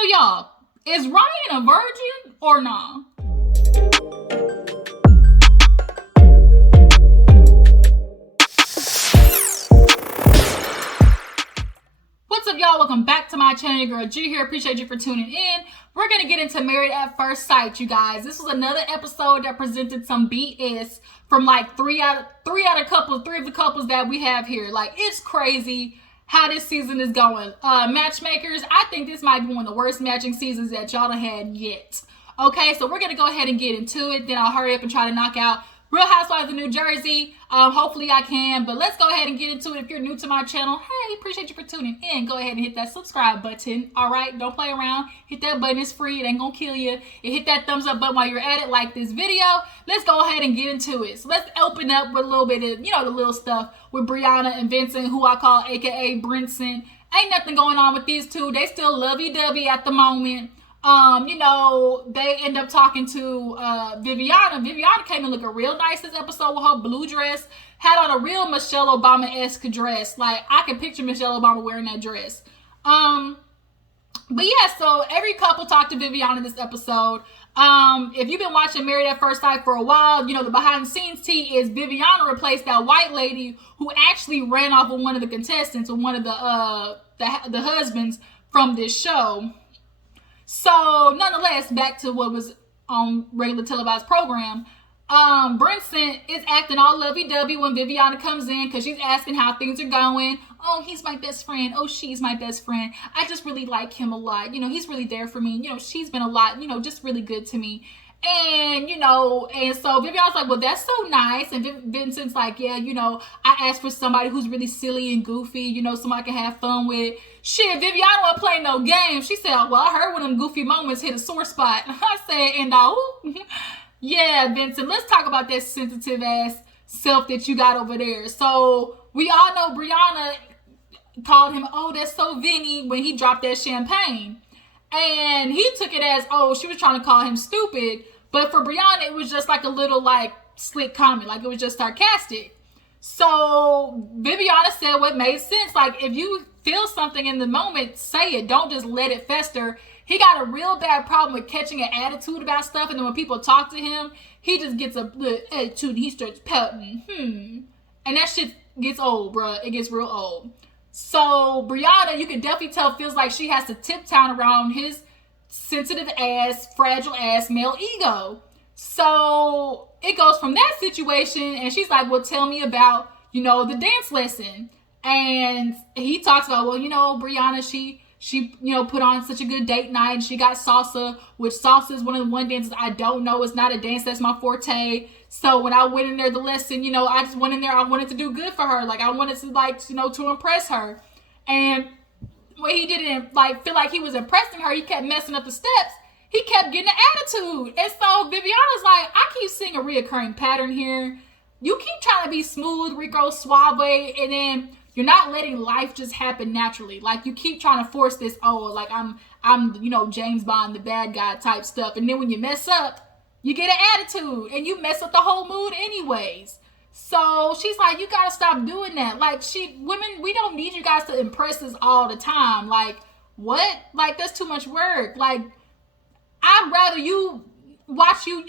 So y'all, is Ryan a virgin or not? What's up, y'all? Welcome back to my channel. Your girl G here. Appreciate you for tuning in. We're gonna get into Married at First Sight, you guys. This was another episode that presented some BS from like three of the couples that we have here. Like, it's crazy how this season is going. Matchmakers, I think this might be one of the worst matching seasons that y'all done had yet. Okay, so we're gonna go ahead and get into it. Then I'll hurry up and try to knock out Real Housewives of New Jersey. Hopefully I can, but let's go ahead and get into it. If you're new to my channel, hey, appreciate you for tuning in. Go ahead and hit that subscribe button. All right, don't play around. Hit that button. It's free. It ain't gonna kill you. And hit that thumbs up button while you're at it. Like this video. Let's go ahead and get into it. So let's open up with a little bit of, the little stuff with Briana and Vincent, who I call AKA Brinson. Ain't nothing going on with these two. They still lovey-dovey at the moment. They end up talking to Viviana. Viviana came in looking real nice this episode with her blue dress. Had on a real Michelle Obama-esque dress. Like, I can picture Michelle Obama wearing that dress. But yeah, so every couple talked to Viviana this episode. If you've been watching Married at First Sight for a while, the behind the scenes tea is Viviana replaced that white lady who actually ran off with one of the contestants, or one of the husbands from this show. So, nonetheless, back to what was on regular televised program. Brinson is acting all lovey-dovey when Viviana comes in because she's asking how things are going. Oh, he's my best friend. Oh, she's my best friend. I just really like him a lot. He's really there for me. She's been a lot, just really good to me. And, and so Viviana's like, well, that's so nice. And Vincent's like, yeah, I asked for somebody who's really silly and goofy, somebody I can have fun with. Shit, Viviana wasn't playing no games. She said, well, I heard one of them goofy moments hit a sore spot. I said, and yeah, Vincent, let's talk about that sensitive ass self that you got over there. So we all know Briana called him, oh, that's so Vinny, when he dropped that champagne. And he took it as, oh, she was trying to call him stupid. But for Briana, it was just like a little slick comment. Like, it was just sarcastic. So Viviana said what made sense. Like, if you feel something in the moment, say it. Don't just let it fester. He got a real bad problem with catching an attitude about stuff. And then when people talk to him, he just gets a attitude and he starts pouting. And that shit gets old, bruh. It gets real old. So Briana, you can definitely tell, feels like she has to tiptoe around his sensitive ass, fragile ass male ego. So it goes from that situation, and she's like, well, tell me about, the dance lesson. And he talks about, well, Briana, she put on such a good date night, and she got salsa, which salsa is one of the one dances I don't know. It's not a dance that's my forte. So when I went in there, the lesson, I just went in there. I wanted to do good for her. Like, I wanted to, to impress her. And when he didn't, feel like he was impressing her, he kept messing up the steps. He kept getting an attitude. And so Viviana's like, I keep seeing a reoccurring pattern here. You keep trying to be smooth, Rico Suave, and then you're not letting life just happen naturally. Like, you keep trying to force this, I'm James Bond, the bad guy type stuff. And then when you mess up, you get an attitude and you mess up the whole mood anyways. So she's like, you gotta stop doing that. Like, women, we don't need you guys to impress us all the time. Like, what? Like, that's too much work. Like, I'd rather you watch you,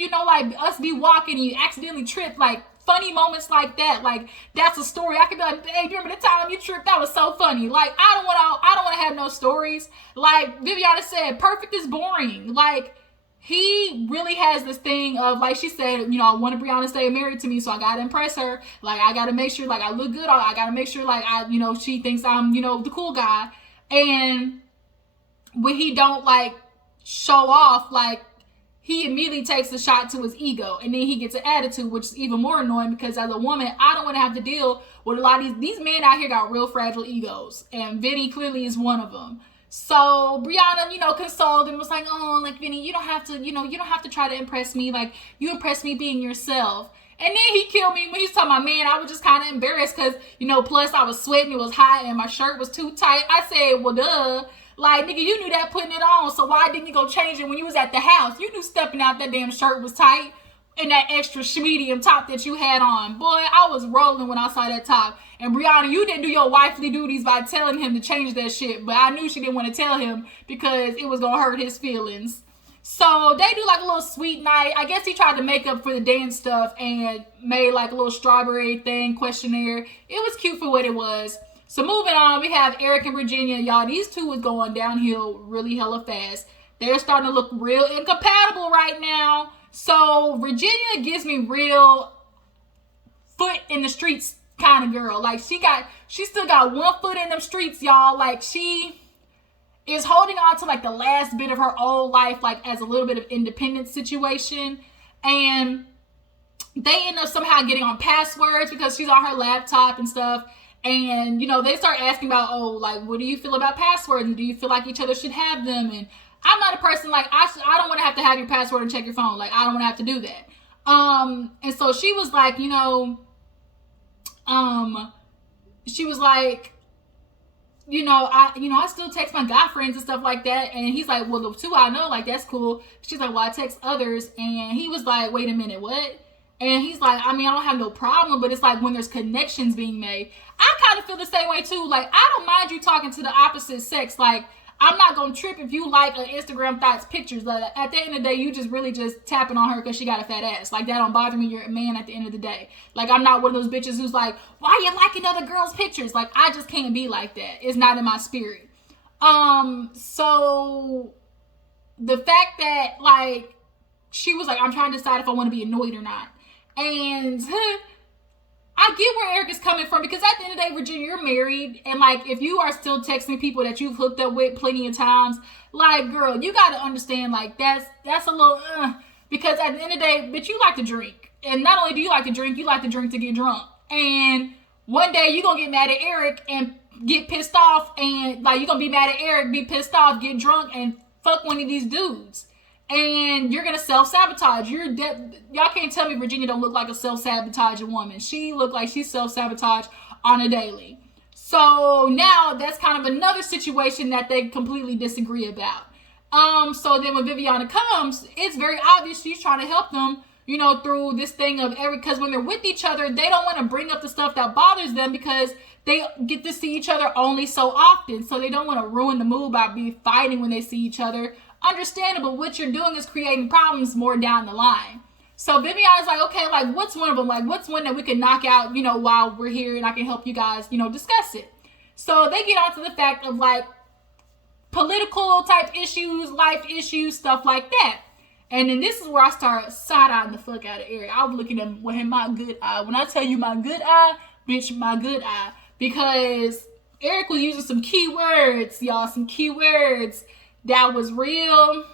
us be walking and you accidentally trip. Like, funny moments like that. Like, that's a story. I could be like, hey, remember the time you tripped? That was so funny. Like, I don't want to have no stories. Like Viviana said, perfect is boring. Like, he really has this thing of, like she said, I want Briana to stay married to me, so I gotta impress her. Like, I gotta make sure, I look good. I gotta make sure, she thinks I'm, the cool guy. And when he don't, show off, he immediately takes a shot to his ego. And then he gets an attitude, which is even more annoying because as a woman, I don't want to have to deal with a lot of these men out here got real fragile egos. And Vinny clearly is one of them. So Briana, consoled and was like, oh, Vinny, you don't have to try to impress me. Like, you impress me being yourself. And then he killed me when he was talking about, man, I was just kind of embarrassed because, plus I was sweating, it was hot, and my shirt was too tight. I said, well, duh. Like, nigga, you knew that putting it on, so why didn't you go change it when you was at the house? You knew stepping out that damn shirt was tight. in that extra medium top that you had on. Boy, I was rolling when I saw that top. And Briana, you didn't do your wifely duties by telling him to change that shit. But I knew she didn't want to tell him because it was going to hurt his feelings. So they do like a little sweet night. I guess he tried to make up for the dance stuff and made like a little strawberry thing, questionnaire. It was cute for what it was. So moving on, we have Eric and Virginia. Y'all, these two was going downhill really hella fast. They're starting to look real incompatible right now. So Virginia gives me real foot in the streets kind of girl. Like she still got one foot in them streets, y'all. Like she is holding on to like the last bit of her old life, like as a little bit of independent situation. And they end up somehow getting on passwords because she's on her laptop and stuff. And, you know, they start asking about, oh, like, what do you feel about passwords? And do you feel like each other should have them? And I'm not a person like, I don't want to have your password and check your phone. Like, I don't want to have to do that. And so she was like, you know, she was like, I still text my guy friends and stuff like that. And he's like, well, the two I know, like, that's cool. She's like, well, I text others. And he was like, wait a minute, what? And he's like, I mean, I don't have no problem, but it's like when there's connections being made. I kind of feel the same way too. Like, I don't mind you talking to the opposite sex. Like, I'm not going to trip if you like an Instagram thoughts pictures. Like, at the end of the day, you just really just tapping on her because she got a fat ass. Like, that don't bother me. You're a man at the end of the day. Like, I'm not one of those bitches who's like, why are you liking other girls' pictures? Like, I just can't be like that. It's not in my spirit. So the fact that, like, she was like, I'm trying to decide if I want to be annoyed or not. And I get where Eric is coming from because at the end of the day, Virginia, you're married. And like, if you are still texting people that you've hooked up with plenty of times, like, girl, you got to understand, like, that's a little, because at the end of the day, bitch, you like to drink. And not only do you like to drink to get drunk. And one day you're going to get mad at Eric and get pissed off. And like, you're going to be mad at Eric, be pissed off, get drunk, and fuck one of these dudes. And you're going to self-sabotage. Y'all can't tell me Virginia don't look like a self-sabotaging woman. She look like she's self-sabotaged on a daily. So now that's kind of another situation that they completely disagree about. So then when Viviana comes, it's very obvious she's trying to help them, you know, through this thing of because when they're with each other, they don't want to bring up the stuff that bothers them because they get to see each other only so often. So they don't want to ruin the mood by fighting when they see each other. Understandable. What you're doing is creating problems more down the line. So Viviana's like, okay, like, what's one of them? Like, what's one that we can knock out, you know, while we're here and I can help you guys, you know, discuss it. So they get onto the fact of like political type issues, life issues, stuff like that. And then this is where I start side-eyeing the fuck out of Eric. I was looking at him with my good eye. When I tell you my good eye, bitch, my good eye. Because Eric was using some keywords, y'all, some keywords that was real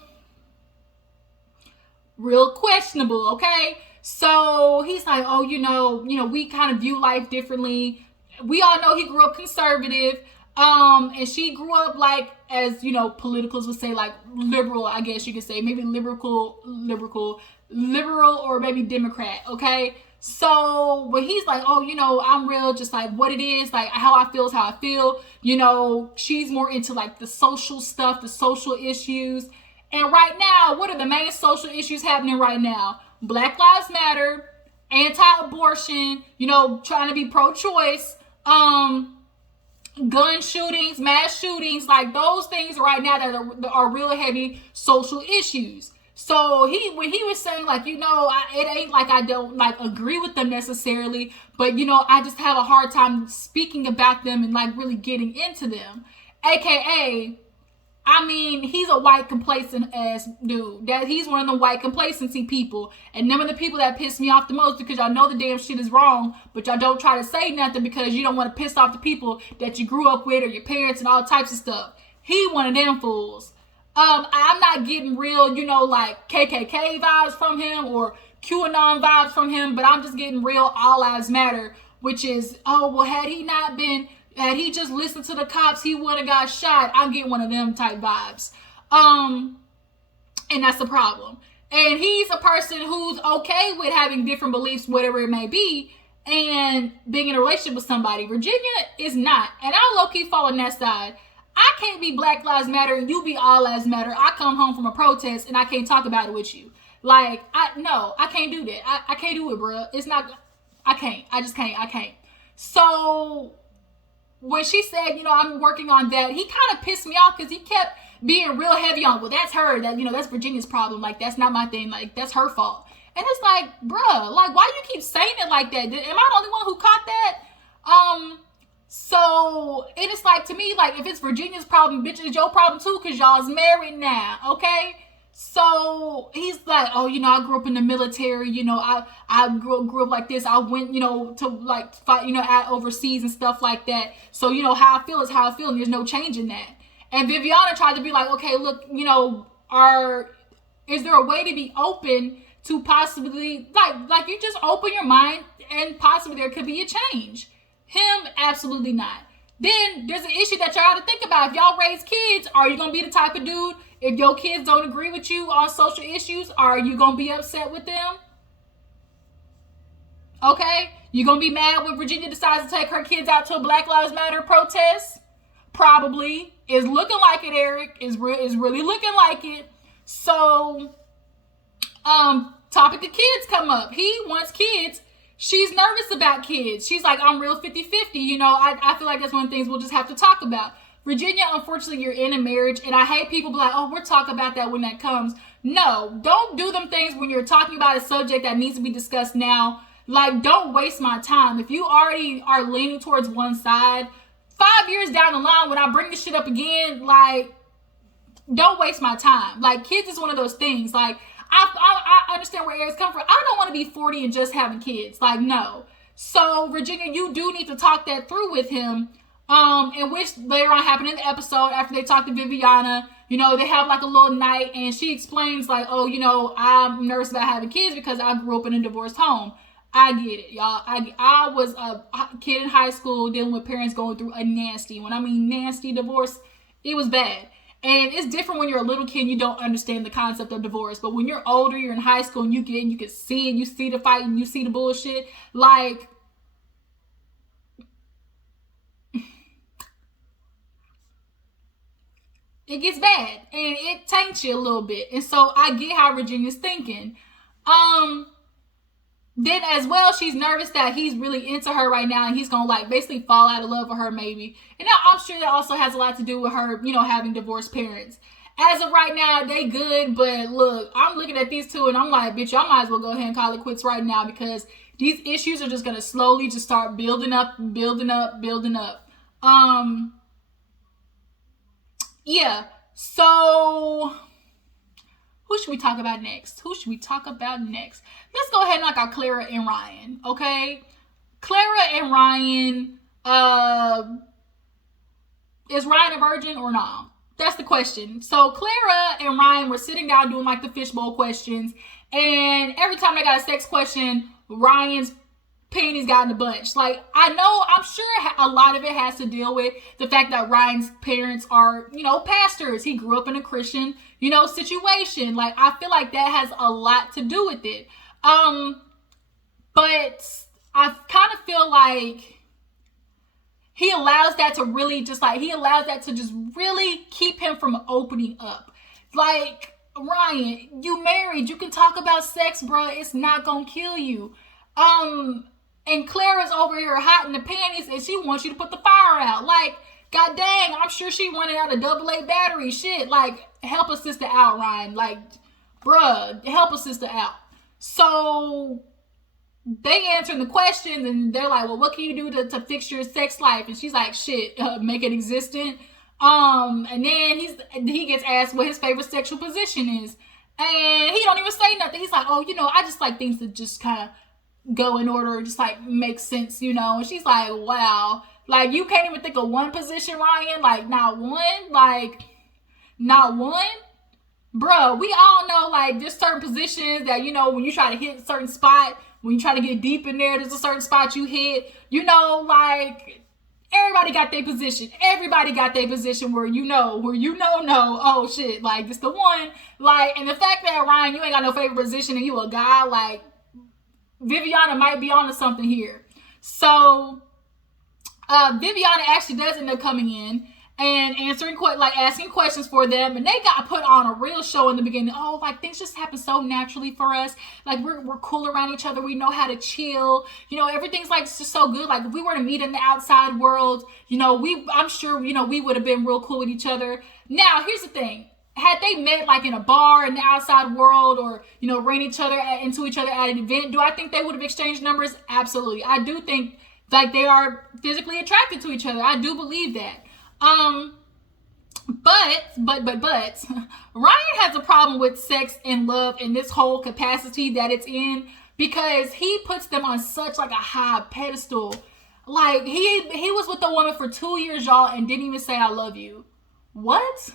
questionable, okay? So he's like, oh, you know, we kind of view life differently. We all know he grew up conservative. And she grew up like, as you know, politicals would say, like liberal, I guess you could say, maybe liberal or maybe Democrat, okay? So when he's like, oh, you know, I'm real, just like what it is, like how I feel is how I feel. You know, she's more into like the social stuff, the social issues. And right now, what are the main social issues happening right now? Black Lives Matter, anti-abortion, you know, trying to be pro-choice, gun shootings, mass shootings, like those things right now that are real heavy social issues. So when he was saying like, you know, it ain't like I don't like agree with them necessarily, but you know, I just have a hard time speaking about them and like really getting into them. AKA, I mean, he's a white complacent ass dude. That he's one of the white complacency people. And them are the people that piss me off the most because y'all know the damn shit is wrong, but y'all don't try to say nothing because you don't want to piss off the people that you grew up with or your parents and all types of stuff. He one of them fools. I'm not getting real, you know, like KKK vibes from him or QAnon vibes from him, but I'm just getting real All Lives Matter, which is, oh, well, had he just listened to the cops, he would have got shot. I'm getting one of them type vibes. And that's the problem. And he's a person who's okay with having different beliefs, whatever it may be, and being in a relationship with somebody. Virginia is not. And I low-key fall on that side. I can't be Black Lives Matter and you be All Lives Matter. I come home from a protest and I can't talk about it with you. Like, I can't do that. I can't do it, bro. It's not, I can't. I just can't. I can't. So when she said, I'm working on that, he kind of pissed me off because he kept being real heavy on, well, that's her. That, that's Virginia's problem. Like, that's not my thing. Like, that's her fault. And it's like, bruh, like, why do you keep saying it like that? Am I the only one who caught that? So it is like, to me, like, if it's Virginia's problem, bitch, it's your problem too, because y'all's married now, okay? So he's like, oh, I grew up in the military, I grew up like this. I went, to like fight, at overseas and stuff like that. So, how I feel is how I feel, and there's no change in that. And Viviana tried to be like, okay, look, is there a way to be open to possibly, like you just open your mind and possibly there could be a change? Him, absolutely not. Then there's an issue that y'all have to think about. If y'all raise kids, are you going to be the type of dude, if your kids don't agree with you on social issues, are you going to be upset with them? Okay? You going to be mad when Virginia decides to take her kids out to a Black Lives Matter protest? Probably. It's looking like it, Eric. It's really looking like it. So, topic of kids come up. He wants kids. She's nervous about kids. She's like, I'm real 50-50. I feel like that's one of the things we'll just have to talk about. Virginia, unfortunately, you're in a marriage, and I hate people be like, oh, we'll talk about that when that comes. No, don't do them things when you're talking about a subject that needs to be discussed now. Like, don't waste my time. If you already are leaning towards one side, 5 years down the line, when I bring this shit up again, like, don't waste my time. Like, kids is one of those things. Like, I understand where Eric's come from. I don't want to be 40 and just having kids. Like, no. So, Virginia, you do need to talk that through with him. In which later on happened in the episode after they talked to Viviana, they have like a little night and she explains like, oh, I'm nervous about having kids because I grew up in a divorced home. I get it, y'all. I was a kid in high school dealing with parents going through a nasty, when I mean nasty divorce, it was bad. And it's different when you're a little kid and you don't understand the concept of divorce. But when you're older, you're in high school and you can see and you see the fight and you see the bullshit. Like, it gets bad and it taints you a little bit. And so I get how Virginia's thinking. Then as well, she's nervous that he's really into her right now and he's gonna like basically fall out of love with her maybe. And now I'm sure that also has a lot to do with her, having divorced parents. As of right now, they good, but look, I'm looking at these two and I'm like, bitch, y'all might as well go ahead and call it quits right now because these issues are just gonna slowly just start building up. Yeah, so who should we talk about next? Let's go ahead and knock out Clara and Ryan, okay? Clara and Ryan, is Ryan a virgin or not? That's the question. So Clara and Ryan were sitting down doing like the fishbowl questions, and every time they got a sex question, Ryan's panties got in a bunch. Like, I'm sure a lot of it has to deal with the fact that Ryan's parents are, pastors. He grew up in a Christian, situation. Like, I feel like that has a lot to do with it. But I kind of feel like he allows that to really just really keep him from opening up. Like, Ryan, you married, you can talk about sex, bro. It's not gonna kill you. And Clara's over here hot in the panties and she wants you to put the fire out. Like, god dang, I'm sure she running out of AA battery. Shit, like, help a sister out, Ryan. Like, bruh, help a sister out. So they answering the questions and they're like, well, what can you do to fix your sex life? And she's like, shit, make it existent. And then he gets asked what his favorite sexual position is. And he don't even say nothing. He's like, oh, I just like things that just kind of go in order, just like make sense, And she's like, wow, like you can't even think of one position, Ryan, like not one, bro. We all know like there's certain positions that, when you try to hit a certain spot, when you try to get deep in there, there's a certain spot you hit, like everybody got their position. Everybody got their position where no, oh shit, like it's the one. Like, and the fact that Ryan, you ain't got no favorite position and you a guy, like Viviana might be onto something here. So Viviana actually does end up coming in and asking questions for them, and they got put on a real show in the beginning. Oh, like things just happen so naturally for us. Like we're cool around each other. We know how to chill. Everything's like just so good. Like if we were to meet in the outside world, I'm sure we would have been real cool with each other. Now here's the thing. Had they met like in a bar in the outside world, or ran into each other at an event, do I think they would have exchanged numbers? Absolutely. I do think like they are physically attracted to each other. I do believe that. But Ryan has a problem with sex and love in this whole capacity that it's in, because he puts them on such like a high pedestal. Like he was with a woman for 2 years, y'all, and didn't even say I love you. What?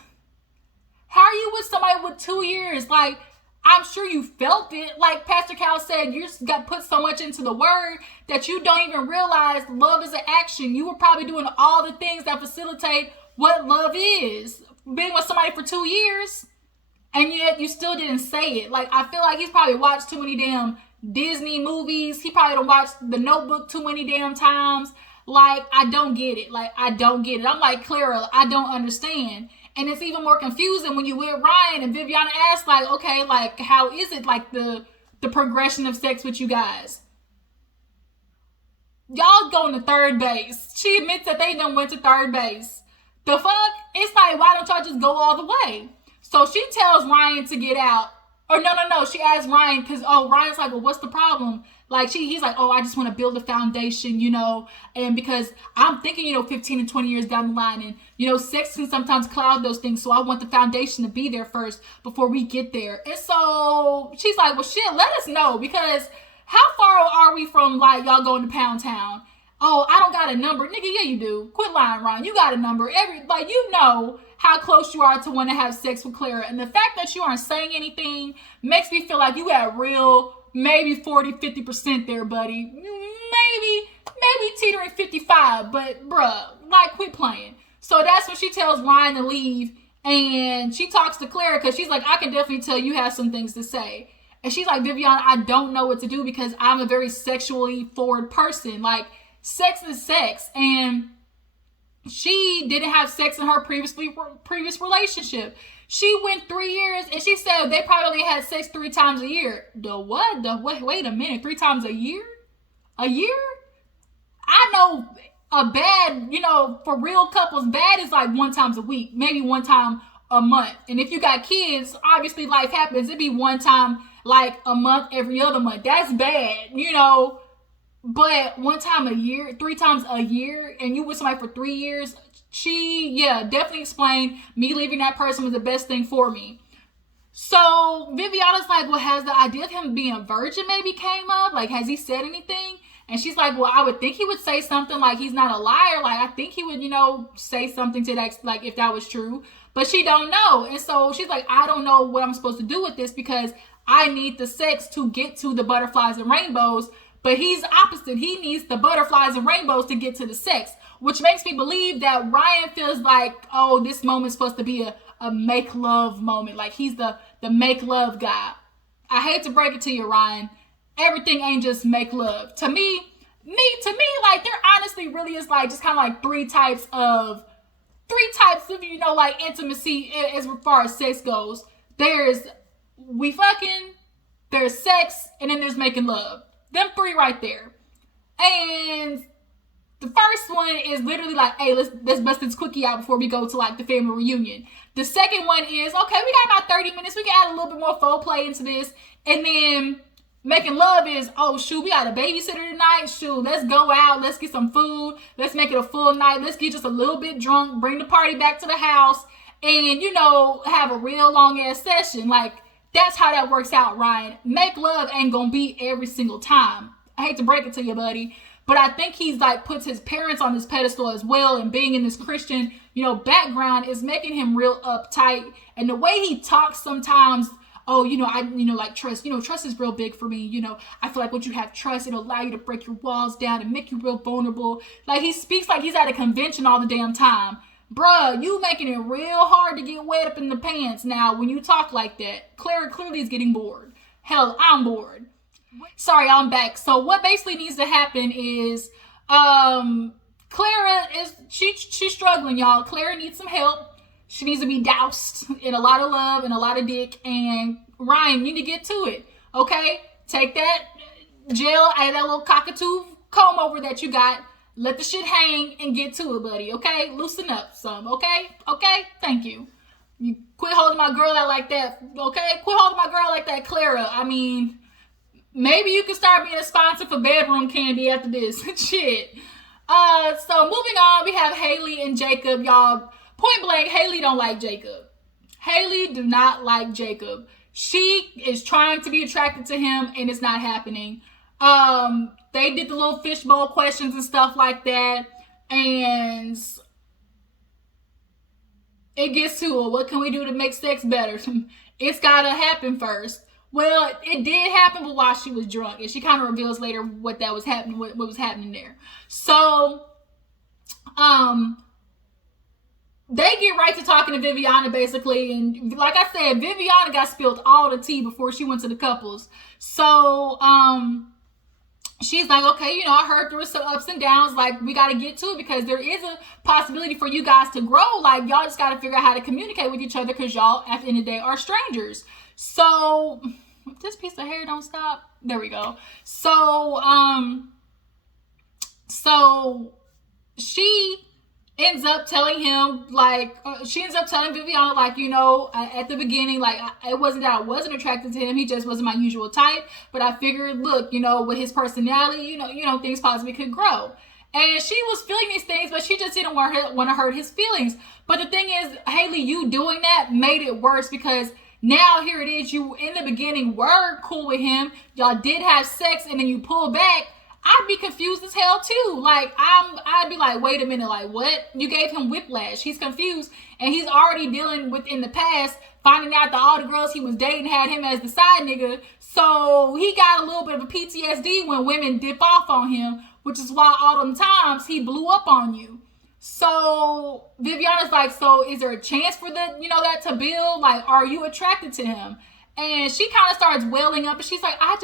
How are you with somebody with 2 years? Like, I'm sure you felt it. Like Pastor Cal said, you just got put so much into the word that you don't even realize love is an action. You were probably doing all the things that facilitate what love is. Being with somebody for 2 years, and yet you still didn't say it. Like, I feel like he's probably watched too many damn Disney movies. He probably done watched The Notebook too many damn times. Like, I don't get it. I'm like, Clara, I don't understand. And it's even more confusing when you with Ryan and Viviana asks, like, okay, like, how is it, like, the progression of sex with you guys? Y'all going to third base. She admits that they done went to third base. The fuck? It's like, why don't y'all just go all the way? So she tells Ryan to get out. Or no. She asks Ryan, because, Ryan's like, well, what's the problem? Like, he's like, I just want to build a foundation, and because I'm thinking, 15 and 20 years down the line, and, sex can sometimes cloud those things. So I want the foundation to be there first before we get there. And so she's like, well, shit, let us know, because how far are we from, like, y'all going to Pound Town? Oh, I don't got a number. Nigga, yeah, you do. Quit lying, Ryan. You got a number. How close you are to want to have sex with Clara. And the fact that you aren't saying anything makes me feel like you had real, maybe 40-50% there, buddy. Maybe teetering 55, but bruh, like, quit playing. So that's when she tells Ryan to leave, and she talks to Clara, because she's like, I can definitely tell you have some things to say. And she's like, Viviana, I don't know what to do, because I'm a very sexually forward person. Like, sex is sex, and she didn't have sex in her previous relationship. She went 3 years, and she said they probably had sex 3 times a year. The what? Wait a minute, 3 times a year? A year? I know a bad, for real couples, bad is like 1 time a week, maybe 1 time a month. And if you got kids, obviously life happens. It'd be 1 time like a month, every other month. That's bad, But 1 time a year, 3 times a year, and you with somebody for 3 years, she definitely explained me leaving that person was the best thing for me. So Viviana's like, well, has the idea of him being a virgin maybe came up? Like, has he said anything? And she's like, well, I would think he would say something like he's not a liar. Like, I think he would, say something to that, like, if that was true. But she don't know. And so she's like, I don't know what I'm supposed to do with this, because I need the sex to get to the butterflies and rainbows. But he's opposite. He needs the butterflies and rainbows to get to the sex, which makes me believe that Ryan feels like, this moment's supposed to be a make love moment. Like, he's the make love guy. I hate to break it to you, Ryan. Everything ain't just make love. To me, like, there honestly really is like just kind of like three types of like intimacy as far as sex goes. There's we fucking, there's sex, and then there's making love. Them 3 right there. And the first one is literally like, hey, let's bust this quickie out before we go to like the family reunion. The second one is, okay, we got about 30 minutes. We can add a little bit more foreplay into this. And then making love is, oh, shoot, we got a babysitter tonight. Shoot, let's go out. Let's get some food. Let's make it a full night. Let's get just a little bit drunk. Bring the party back to the house. And, have a real long-ass session. Like, that's how that works out, Ryan. Make love ain't gonna be every single time. I hate to break it to you, buddy. But I think he's like puts his parents on this pedestal as well, and being in this Christian, background is making him real uptight. And the way he talks sometimes, like trust, trust is real big for me. I feel like once you have trust, it'll allow you to break your walls down and make you real vulnerable. Like, he speaks like he's at a convention all the damn time. Bruh, you making it real hard to get wet up in the pants now when you talk like that. Clara clearly is getting bored. Hell, I'm bored. Sorry, I'm back. So what basically needs to happen is, Clara Clara she's struggling, y'all. Clara needs some help. She needs to be doused in a lot of love and a lot of dick. And Ryan, you need to get to it. Okay? Take that gel and that little cockatoo comb over that you got. Let the shit hang and get to it, buddy. Okay? Loosen up some. Okay? Okay? Thank you. You quit holding my girl out like that. Okay? Quit holding my girl like that, Clara. I mean, maybe you can start being a sponsor for bedroom candy after this. Shit. So moving on, we have Haley and Jacob, y'all. Point blank, Haley don't like Jacob. Haley do not like Jacob. She is trying to be attracted to him, and it's not happening. They did the little fishbowl questions and stuff like that, and it gets to her. What can we do to make sex better? It's gotta happen first. Well, it did happen, but while she was drunk, and she kind of reveals later what that was happening, what was happening there. So, they get right to talking to Viviana, basically. And like I said, Viviana got spilled all the tea before she went to the couples. So, she's like, okay, you know, I heard there was some ups and downs. Like, we got to get to it because there is a possibility for you guys to grow. Like, y'all just got to figure out how to communicate with each other because y'all, at the end of the day, are strangers. So, this piece of hair don't stop. There we go. So, she ends up telling him, like, she ends up telling Viviana, like, you know, at the beginning, like, it wasn't that I wasn't attracted to him. He just wasn't my usual type. But I figured, look, you know, with his personality, you know, things possibly could grow. And she was feeling these things, but she just didn't want to hurt his feelings. But the thing is, Haley, you doing that made it worse because now here it is. You, in the beginning, were cool with him. Y'all did have sex, and then you pull back. I'd be confused as hell too. Like, I'd be like, wait a minute, like, what? You gave him whiplash. He's confused, and he's already dealing with, in the past, finding out that all the girls he was dating had him as the side nigga. So he got a little bit of a PTSD when women dip off on him, which is why all them times he blew up on you. So Viviana's like, so is there a chance for the, you know, that to build? Like, are you attracted to him? And she kind of starts welling up, and she's like, I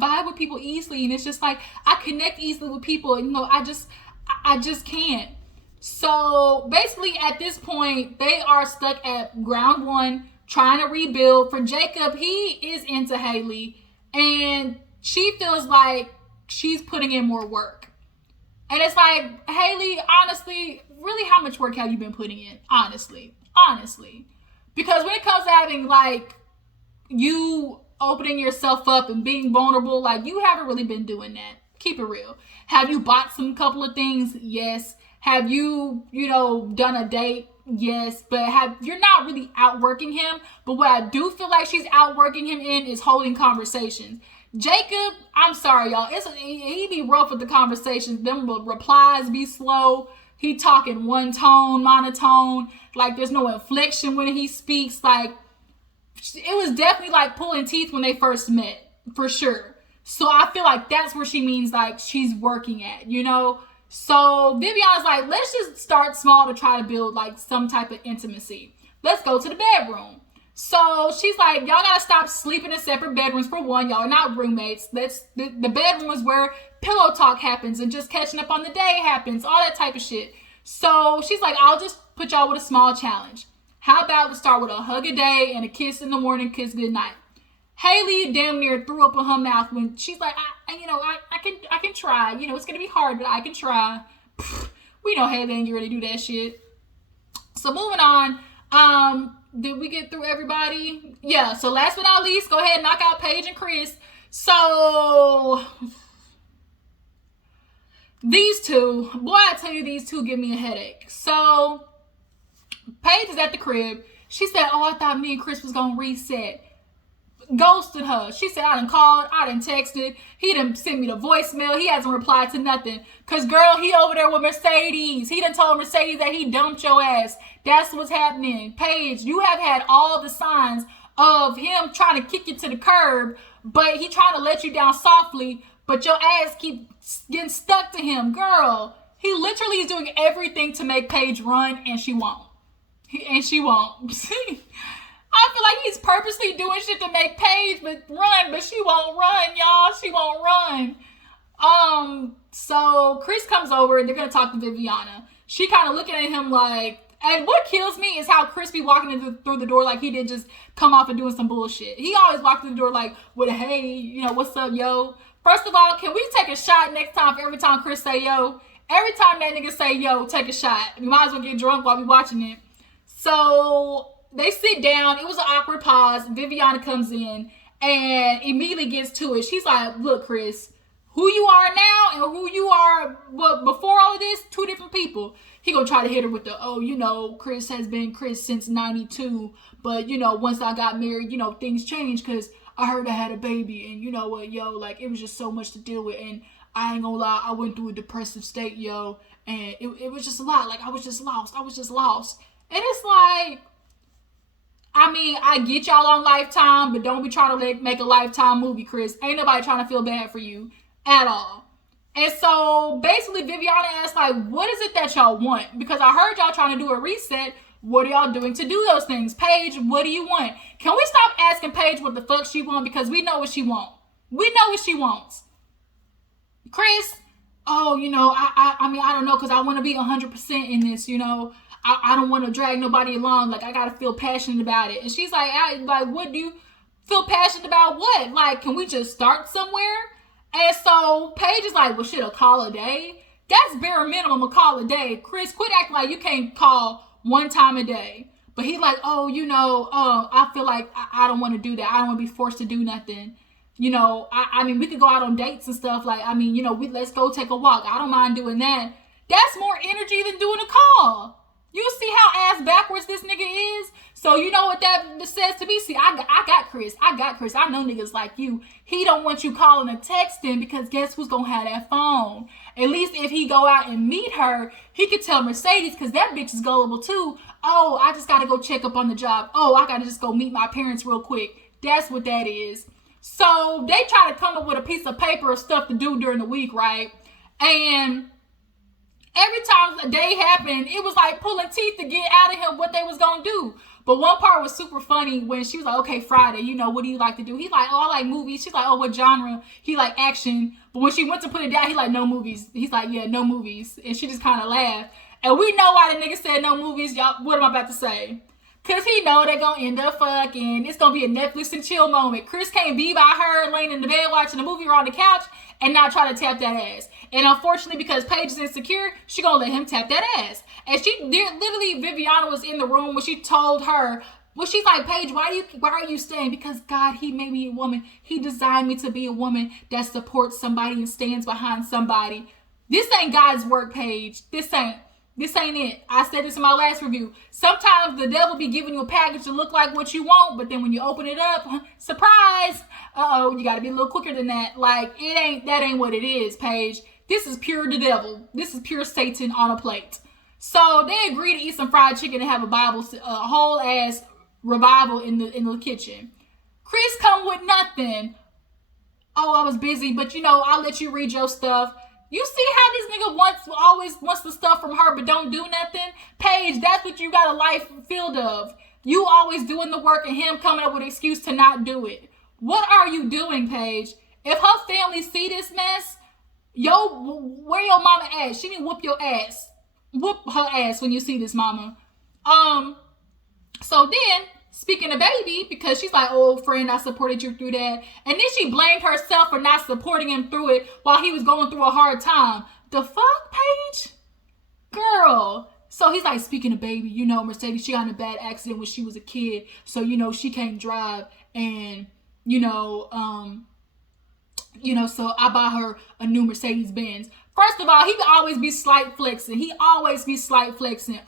vibe with people easily, and it's just like, I connect easily with people, and, you know, I just can't. So basically at this point, they are stuck at ground one, trying to rebuild. For Jacob, he is into Haley, and she feels like she's putting in more work. And it's like, Haley, honestly, really, how much work have you been putting in? Honestly. Because when it comes to having, like, you opening yourself up and being vulnerable, like, you haven't really been doing that. Keep it real. Have you bought some couple of things? Yes. Have you, you know, done a date? Yes. But you're not really outworking him. But what I do feel like she's outworking him in is holding conversations. Jacob, I'm sorry, y'all. He be rough with the conversations. Them replies be slow. He talking one tone, monotone. Like, there's no inflection when he speaks. Like, it was definitely like pulling teeth when they first met, for sure. So I feel like that's where she means, like, she's working at, you know? So Viviana's like, let's just start small to try to build, like, some type of intimacy. Let's go to the bedroom. So she's like, y'all gotta stop sleeping in separate bedrooms. For one, y'all are not roommates. The bedroom is where pillow talk happens and just catching up on the day happens, all that type of shit. So she's like, I'll just put y'all with a small challenge. How about we start with a hug a day and a kiss in the morning, kiss goodnight. Haley damn near threw up in her mouth when she's like, I can try. You know, it's gonna be hard, but I can try. We know Haley ain't ready to do that shit. So moving on. Did we get through everybody? Yeah. So last but not least, go ahead and knock out Paige and Chris. So these two, boy, I tell you, these two give me a headache. So Paige is at the crib. She said, oh, I thought me and Chris was going to reset. Ghosted her. She said, I done called, I done texted. He done sent me the voicemail. He hasn't replied to nothing. Because, girl, he over there with Mercedes. He done told Mercedes that he dumped your ass. That's what's happening. Paige, you have had all the signs of him trying to kick you to the curb, but he trying to let you down softly, but your ass keep getting stuck to him. Girl, he literally is doing everything to make Paige run, and she won't. See, I feel like he's purposely doing shit to make Paige run, but she won't run, y'all. She won't run. So Chris comes over and they're gonna talk to Viviana. She kind of looking at him like, and what kills me is how Chris be walking through the door like he didn't just come off and doing some bullshit. He always walked through the door like, with a hey, you know, what's up, yo? First of all, can we take a shot next time for every time Chris say yo? Every time that nigga say yo, take a shot. You might as well get drunk while we watching it. So they sit down. It was an awkward pause. Viviana comes in and immediately gets to it. She's like, look, Chris, who you are now and who you are before all of this, two different people. He gonna try to hit her with the, oh, you know, Chris has been Chris since 92. But, you know, once I got married, you know, things changed because I heard I had a baby. And you know what, yo, like, it was just so much to deal with. And I ain't gonna lie, I went through a depressive state, yo. And it was just a lot. Like, I was just lost. And it's like, I mean, I get y'all on Lifetime, but don't be trying to make a Lifetime movie, Chris. Ain't nobody trying to feel bad for you at all. And so basically Viviana asked, like, what is it that y'all want? Because I heard y'all trying to do a reset. What are y'all doing to do those things? Paige, what do you want? Can we stop asking Paige what the fuck she want? Because we know what she wants. We know what she wants. Chris, oh, you know, I mean, I don't know, because I want to be 100% in this, you know. I don't want to drag nobody along. Like, I got to feel passionate about it. And she's like, what do you feel passionate about? What? Like, can we just start somewhere? And so Paige is like, well, shit, a call a day? That's bare minimum, a call a day. Chris, quit acting like you can't call one time a day. But he like, oh, you know, I feel like I don't want to do that. I don't want to be forced to do nothing. You know, I mean, we could go out on dates and stuff. Like, I mean, you know, let's go take a walk. I don't mind doing that. That's more energy than doing a call. You see how ass backwards this nigga is? So you know what that says to me? See, I got Chris. I know niggas like you. He don't want you calling and texting because guess who's gonna have that phone? At least if he go out and meet her, he could tell Mercedes, because that bitch is gullible too. Oh, I just gotta go check up on the job. Oh, I gotta just go meet my parents real quick. That's what that is. So they try to come up with a piece of paper of stuff to do during the week, right? And every time a day happened, it was like pulling teeth to get out of him what they was gonna do. But one part was super funny when she was like, okay, Friday, you know, what do you like to do? He's like, oh, I like movies. She's like, oh, what genre? He like action. But when she went to put it down, he like, no movies. He's like, yeah, no movies. And she just kind of laughed. And we know why the nigga said no movies. Y'all, what am I about to say? Because he know they're going to end up fucking. It's going to be a Netflix and chill moment. Chris can't be by her laying in the bed watching a movie or on the couch and not try to tap that ass. And unfortunately, because Paige is insecure, she going to let him tap that ass. And she literally, Viviana was in the room when she told her, well, she's like, Paige, why are you staying? Because God, he made me a woman. He designed me to be a woman that supports somebody and stands behind somebody. This ain't God's work, Paige. This ain't it. I said this in my last review. Sometimes the devil be giving you a package to look like what you want, but then when you open it up, surprise, you gotta be a little quicker than that. Like, that ain't what it is, Paige. This is pure the devil. This is pure Satan on a plate. So they agree to eat some fried chicken and have a whole ass revival in the kitchen. Chris come with nothing. Oh, I was busy, but you know, I'll let you read your stuff. You see how this nigga always wants the stuff from her but don't do nothing? Paige, that's what you got a life filled of. You always doing the work and him coming up with an excuse to not do it. What are you doing, Paige? If her family see this mess, where your mama at? She need to whoop your ass. Whoop her ass when you see this, mama. So then, speaking of baby, because she's like, oh, friend, I supported you through that. And then she blamed herself for not supporting him through it while he was going through a hard time. The fuck, Paige? Girl. So he's like, speaking of baby, you know, Mercedes, she got in a bad accident when she was a kid. So, you know, she can't drive. And, so I bought her a new Mercedes Benz. First of all, he could always be slight flexing.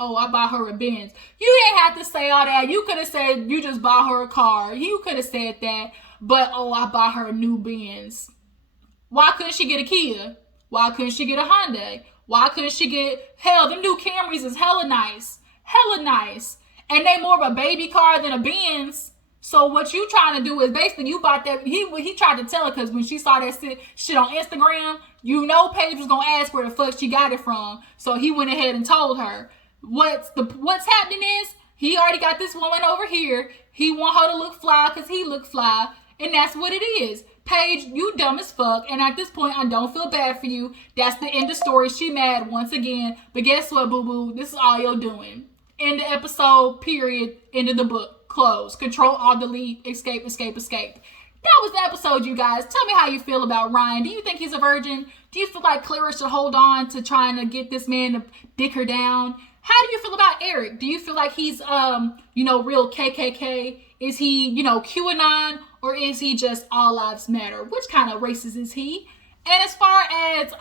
Oh, I bought her a Benz. You didn't have to say all that. You could have said you just bought her a car. You could have said that. But, oh, I bought her a new Benz. Why couldn't she get a Kia? Why couldn't she get a Hyundai? Why couldn't she get... Hell, the new Camrys is hella nice. And they more of a baby car than a Benz. So what you trying to do is basically you bought that. He tried to tell her because when she saw that shit on Instagram, you know Paige was gonna ask where the fuck she got it from. So he went ahead and told her. What's happening is he already got this woman over here. He want her to look fly because he look fly, and that's what it is. Paige, you dumb as fuck, and at this point, I don't feel bad for you. That's the end of story. She mad once again, but guess what, boo-boo? This is all you're doing. End the episode, period. End of the book. Close. Control, Alt, Delete, escape, escape, escape. That was the episode, you guys. Tell me how you feel about Ryan. Do you think he's a virgin? Do you feel like Clara should hold on to trying to get this man to dick her down? How do you feel about Eric? Do you feel like he's, real KKK? Is he, QAnon? Or is he just all lives matter? Which kind of racist is he? And as far as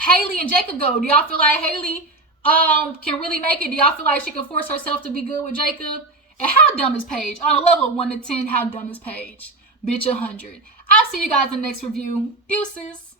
Haley and Jacob go, do y'all feel like Haley can really make it? Do y'all feel like she can force herself to be good with Jacob? And how dumb is Paige? On a level of 1 to 10, how dumb is Paige? Bitch, 100. I'll see you guys in the next review. Deuces.